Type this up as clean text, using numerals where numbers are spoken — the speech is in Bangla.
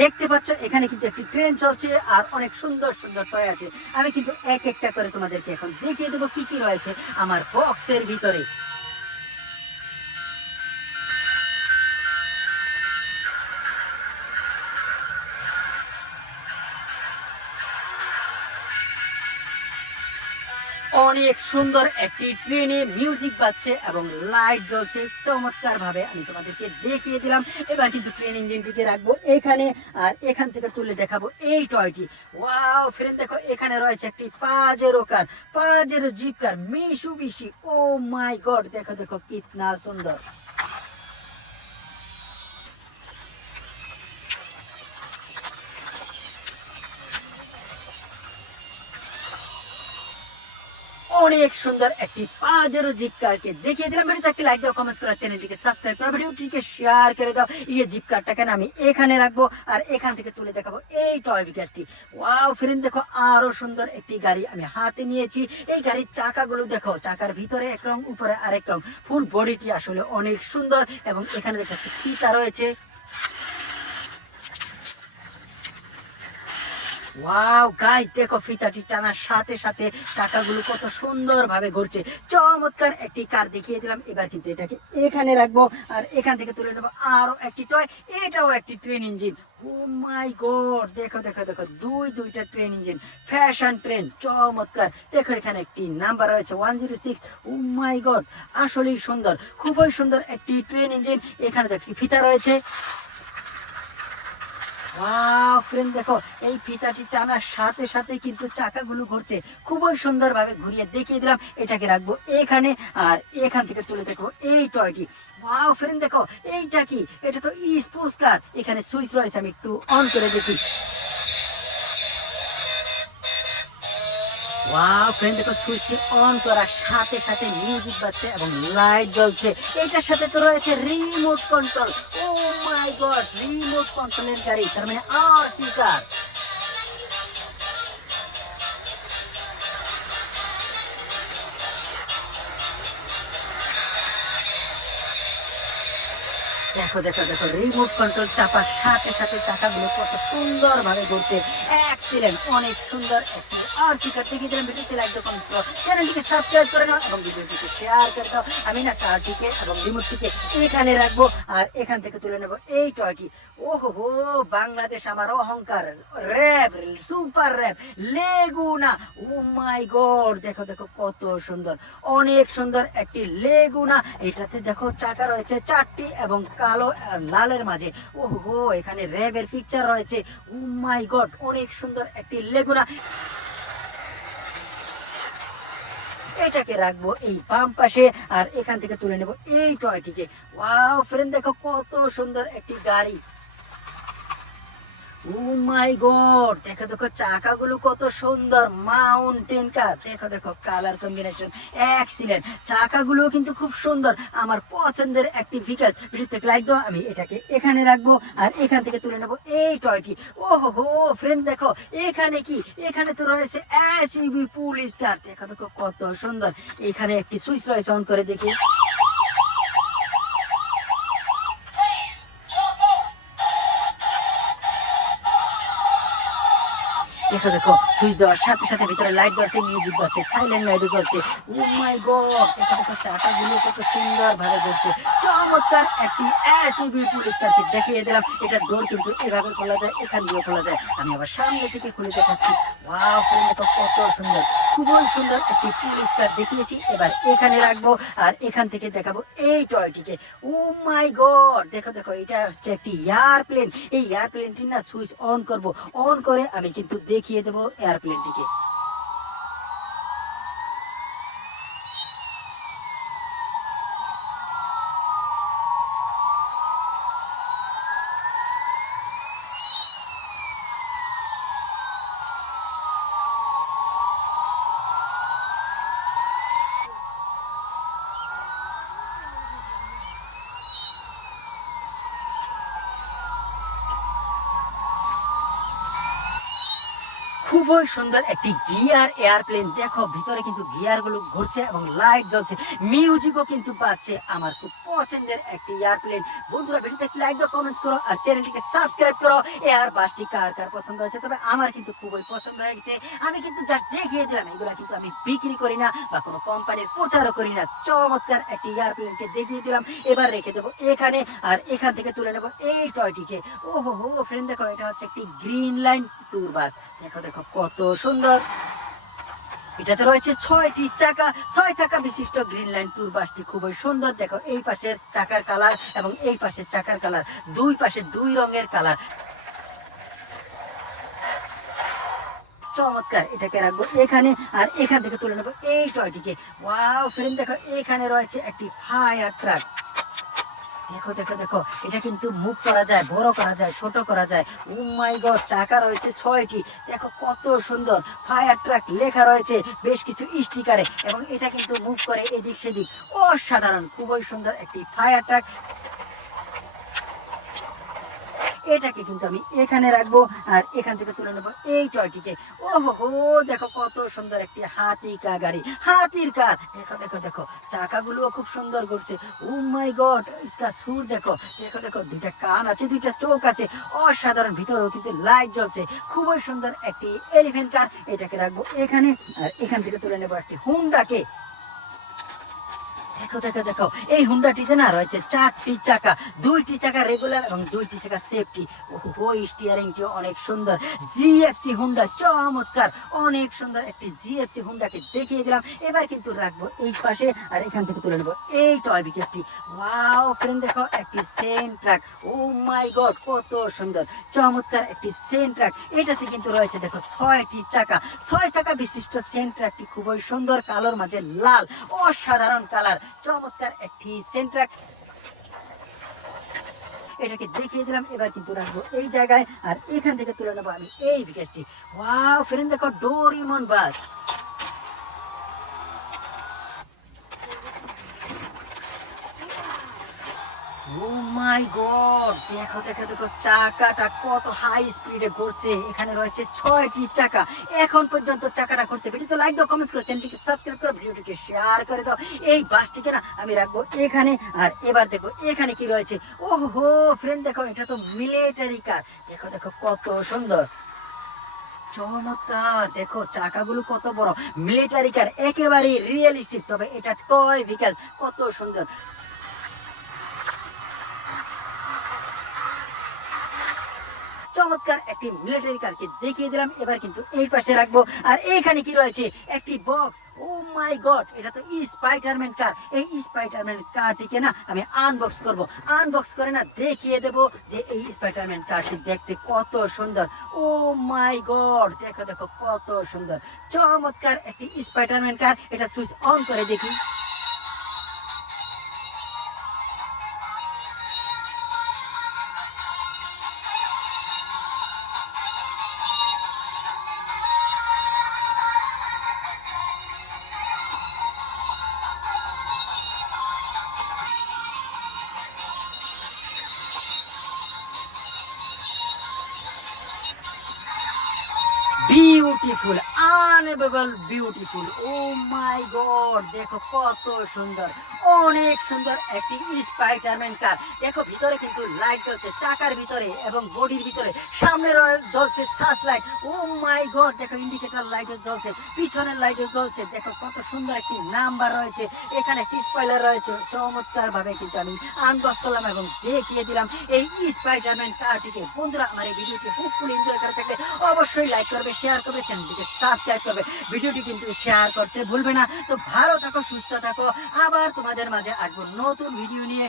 দেখতে পাচ্ছ এখানে কিন্তু একটি ট্রেন চলছে আর অনেক সুন্দর সুন্দর টয় আছে। আমি কিন্তু এক একটা করে তোমাদেরকে এখন দেখিয়ে দেবো কি কি রয়েছে আমার বক্সের ভিতরে। অনেক সুন্দর একটি ট্রেনে মিউজিক বাজছে এবং লাইট জ্বলছে চমৎকার ভাবে, আমি তোমাদেরকে দেখিয়ে দিলাম। এবার কিন্তু ট্রেন ইঞ্জিনটিকে রাখবো এখানে আর এখান থেকে তুলে দেখাবো এই টয়টি। ওয়াও ফ্রেন্ড, দেখো এখানে রয়েছে একটি Pajero car, Pajero jeep car মিশুবিশি। O my god, দেখো দেখো কিতনা সুন্দর। অনেক সুন্দর একটি পাজেরো জিপ কারকে দেখিয়ে দিলাম। ভিডিওতে একটি লাইক দাও, কমেন্টস করো, চ্যানেলটিকে সাবস্ক্রাইব করো, ভিডিওটিকে শেয়ার করে দাও। এই জিপ কারটাকে আমি এখানে রাখবো আর এখান থেকে তুলে দেখাবো এই টয় বিকাশটি। ওয়াও ফ্রেন্ড, দেখো আরো সুন্দর একটি গাড়ি আমি হাতে নিয়েছি। এই গাড়ির চাকাগুলো দেখো, চাকার ভিতরে এক রং, উপরে আরেক রং। ফুল বডিটি আসলে অনেক সুন্দর এবং এখানে দেখো একটি ফিতা রয়েছে। ওয়াও গাইস, দেখো ফিতাটি টানার সাথে সাথে চাকাগুলো কত সুন্দর ভাবে ঘুরছে। চমৎকার একটি কার দেখিয়ে দিলাম। এবার কিন্তু এটাকে এখানে রাখবো আর এখান থেকে তুলে নেবো আরো একটি টয়। এটাও একটি train engine. O my god, দেখো দেখো দেখো, দুইটা ট্রেন ইঞ্জিন, ফ্যাশন ট্রেন, চমৎকার। দেখো এখানে একটি নাম্বার রয়েছে 106। ও মাই গড, আসলেই সুন্দর, খুবই সুন্দর একটি ট্রেন ইঞ্জিন। এখানে দেখো ফিতা রয়েছে। ওয়াও ফ্রেন্ড, দেখো এই ফিতাটি টানার সাথে সাথে কিন্তু চাকাগুলো ঘুরছে। খুবই সুন্দর ভাবে ঘুরিয়ে দেখিয়ে দিলাম। এটাকে রাখবো এখানে আর এখান থেকে তুলে দেখবো এই টয়টি। ওয়াও ফ্রেন্ড, দেখো এইটা কি? এটা তো স্পোর্টস কার। এখানে সুইচ রয়েছে, আমি একটু অন করে দেখি। ওয়াও ফ্রেন্ড, দেখো সুইচটি অন করার সাথে সাথে মিউজিক বাজছে এবং লাইট জ্বলছে। এটার সাথে তো রয়েছে remote control. O my god, remote কন্ট্রোলের গাড়ি, তার মানে আরসি কার। দেখো দেখো দেখো, রিমোট কন্ট্রোল চাপার সাথে সাথে চাকাগুলো কত সুন্দর ভাবে ঘুরছে। এক্সিলেন্ট, অনেক সুন্দর একটি আর্টিকার দেখিয়ে দিলাম। ভিডিওতে লাইক দাও, কমেন্টস করো, চ্যানেলটিকে সাবস্ক্রাইব করে নাও এবং ভিডিওটিকে শেয়ার করে দাও। আমি না কারটিকে এবং রিমোটটিকে এখানে রাখবো আর এখান থেকে তুলে নেবো এই টয়টি। ওহো হো, বাংলাদেশ আমার অহংকার, RAB, super RAB, Leguna. O my god, দেখো দেখো কত সুন্দর, অনেক সুন্দর একটি লেগুনা। এটাতে দেখো চাকা রয়েছে চারটি এবং কালো আর লালের মাঝে। ওহো, এখানে র্যাবের পিকচার রয়েছে। ও মাই গড, অনেক সুন্দর একটি লেগুনা। এটাকে রাখবো এই বাম পাশে আর এখান থেকে তুলে নেব এই টয়টিকে। ওয়াও ফ্রেন্ড, দেখো কত সুন্দর একটি গাড়ি। ও মাই গড, দেখো দেখো চাকাগুলো কত সুন্দর, মাউন্টেন কার। দেখো দেখো কালার কম্বিনেশন এক্সিলেন্ট, চাকাগুলো কিন্তু খুব সুন্দর, আমার পছন্দের একটি ভিকাস। ভিডিওতে লাইক দাও, আমি এটাকে এখানে রাখবো আর এখান থেকে তুলে নেবো এই টয়টি। ওহো হো ফ্রেন্ড, দেখো এখানে কি? এখানে তো রয়েছে এসইবি পুলিশ কার। দেখো দেখো কত সুন্দর। এখানে একটি সুইচ রয়েছে, অন করে দেখি। দেখো দেখো, সুইচ দেওয়ার সাথে সাথে ভিতরে লাইট জ্বলছে, মিউজিক বাজছে, সাইলেন্ট লাইটও জ্বলছে। ও মাই গড, দেখো দেখো চাকাগুলো কত সুন্দর ভাবে ঘুরছে। চমৎকার একটি এসইবি পুলিশ কারকে দেখিয়ে দিলাম। এটার ডোর কিন্তু এভাবে খোলা যায়, এখান দিয়ে খোলা যায়। আমি আবার সামনে থেকে খুলে দেখাচ্ছি। ওয়াও ফ্রেন্ড, দেখো কত সুন্দর, খুবই সুন্দর একটি পুলিশ কার দেখিয়েছি। এবার এখানে রাখবো আর এখান থেকে দেখাবো এই টয়টিকে। ও মাই গড, দেখো দেখো, এটা হচ্ছে একটি এয়ারপ্লেন। এই এয়ারপ্লেনটির না সুইচ অন করব, অন করে আমি কিন্তু দেখিয়ে দেবো এয়ারপ্লেনটিকে। খুবই সুন্দর একটি গিয়ার এয়ারপ্লেন। দেখো ভিতরে কিন্তু গিয়ার গুলো ঘুরছে এবং লাইট জ্বলছে, মিউজিকও কিন্তু পাচ্ছে। আমার খুব পছন্দের একটি এয়ারপ্লেন। বন্ধুরা ভিডিওতে একটি লাইক দাও, কমেন্টস করো আর চ্যানেলটিকে সাবস্ক্রাইব করো। এয়ার বাসটি কার কার পছন্দ হয়েছে? তবে আমার কিন্তু খুবই পছন্দ হয়ে গেছে। আমি কিন্তু জাস্ট দেখিয়ে দিলাম, এগুলা কিন্তু আমি বিক্রি করি না বা কোনো কোম্পানির প্রচারও করি না। চমৎকার একটি এয়ারপ্লেনকে দেখিয়ে দিলাম। এবার রেখে দেবো এখানে আর এখান থেকে তুলে নেবো এই টয়টিকে। ওহো হো ফ্রেন্ড, দেখো এটা হচ্ছে একটি গ্রিন লাইন ট্যুর বাস। দেখো দেখো কত সুন্দর। এটাতে রয়েছে 6টি চাকা, 6 চাকা বিশিষ্ট গ্রিন লাইন ট্যুর বাসটি খুবই সুন্দর। দেখো এই পাশের চাকার কালার এবং এই পাশের চাকার কালার, দুই পাশে দুই রঙের কালার। চমৎকার। এটাকে রাখবো এখানে আর এখান থেকে তুলে নেবো এই টয়টিকে। ওয়াও ফ্রেন্ড, দেখো এখানে রয়েছে একটি ফায়ার ট্রাক। দেখো দেখো দেখো, এটা কিন্তু মুভ করা যায়, বড় করা যায়, ছোট করা যায়। ও মাই গড, চাকা রয়েছে 6টি। দেখো কত সুন্দর। ফায়ার ট্রাক লেখা রয়েছে বেশ কিছু স্টিকারে এবং এটা কিন্তু মুভ করে এদিক সেদিক। অসাধারণ, খুবই সুন্দর একটি ফায়ার ট্রাক। এটাকে কিন্তু আমি এখানে রাখবো আর এখান থেকে তুলে নেবো এই টয়টিকে। ওহো হো, দেখো কত সুন্দর একটি হাতি কা গাড়ি, হাতির কার। দেখো দেখো দেখো, চাকাগুলো খুব সুন্দর করছে। ও মাই গড, ইসকা সুর দেখো। দেখো দেখো, দুইটা কান আছে, দুইটা চোখ আছে। অসাধারণ, ভিতরেও কিন্তু লাইট জ্বলছে। খুবই সুন্দর একটি এলিফ্যান্ট কার। এটাকে রাখবো এখানে আর এখান থেকে তুলে নেবো একটি হুন্ডাকে। দেখো দেখো দেখো, এই হুন্ডাটিতে না রয়েছে 4টি চাকা, 2টি চাকা রেগুলার এবং 2টি চাকা সেফটি। ওহো, স্টিয়ারিংটিও অনেক সুন্দর। জিএফসি হুন্ডা, চমৎকার, অনেক সুন্দর একটি জিএফসি হুন্ডাকে দেখিয়ে দিলাম। এবার কিন্তু রাখবো এই পাশে আর এখান থেকে তুলে নেবো এই টয় বিকেসটি। ওয়াও ফ্রেন্ড, দেখো একটি Sen truck. O my god, কত সুন্দর, চমৎকার একটি সেন ট্রাক। এটাতে কিন্তু রয়েছে দেখো 6টি চাকা, 6 চাকা বিশিষ্ট সেন ট্রাকটি খুবই সুন্দর, কালোর মাঝে লাল, অসাধারণ কালার। চমৎকার একটি সেন্ট্রাক। এটাকে দেখিয়ে দিলাম। এবার কিন্তু রাখবো এই জায়গায় আর এখান থেকে তুলে নেবো আমি এই বিকেসটি। ওয়াও ফ্রেন্ড, দেখো Doraemon bus. O my god, দেখো দেখো দেখো, চাকাটা কত হাই স্পিডে ঘুরছে। এখানে রয়েছে 6টি চাকা। এখন পর্যন্ত চাকাটা ঘুরছে। ভিডিওতে লাইক দাও, কমেন্টস করো, চ্যানেলটিকে সাবস্ক্রাইব করো, ভিডিওটিকে শেয়ার করে দাও। এই বাসটিকে না আমি রাখবো এখানে আর এবার দেখো এখানে কি রয়েছে। ওহো ফ্রেন্ড, দেখো এটা তো মিলিটারি কার। দেখো দেখো কত সুন্দর, চমৎকার। দেখো চাকাগুলো কত বড়, মিলিটারি কার, একেবারে রিয়েলিস্টিক। তবে এটা টয় ভেহিকল, কত সুন্দর। চমৎকার একটি মিলিটারি কারকে দেখিয়ে দিলাম। এবার কিন্তু এই পাশে রাখবো আর এইখানে কি রয়েছে, একটি বক্স। ও মাই গড, এটা তো স্পাইডারম্যান কার। এই স্পাইডারম্যান কারটিকে না আমি আনবক্স করব। আনবক্স করে না দেখিয়ে দেব যে এই স্পাইডারম্যান কারটি দেখতে কত সুন্দর। ও মাই গড, দেখো দেখো কত সুন্দর, চমৎকার একটি স্পাইডারম্যান কার। এটা সুইচ অন করে দেখি। Beautiful, unbelievable beautiful. Oh my god, দেখো কত সুন্দর, অনেক সুন্দর একটি স্পাইডারম্যান কার। দেখো ভিতরে কিন্তু লাইট জ্বলছে, চাকার ভিতরে এবং বডির ভিতরে। সামনে জ্বলছে search light. O my god, দেখো ইন্ডিকেটর লাইটও জ্বলছে, পিছনের লাইটও জ্বলছে। দেখো কত সুন্দর একটি নাম্বার রয়েছে, এখানে একটি স্পয়লার রয়েছে। চমৎকার ভাবে কিন্তু আমি আনবক্স করলাম এবং দেখিয়ে দিলাম এই স্পাইডারম্যান কারটিকে। বন্ধুরা, আমার এই ভিডিওটি হোপফুলি এনজয় করে থাকলে অবশ্যই লাইক করবে, শেয়ার করবে, চ্যানেলটিকে সাবস্ক্রাইব করবে, ভিডিওটি কিন্তু শেয়ার করতে ভুলবে না। তো ভালো থাকো, সুস্থ থাকো, আবার তোমাদের মাঝে আসবো নতুন ভিডিও নিয়ে।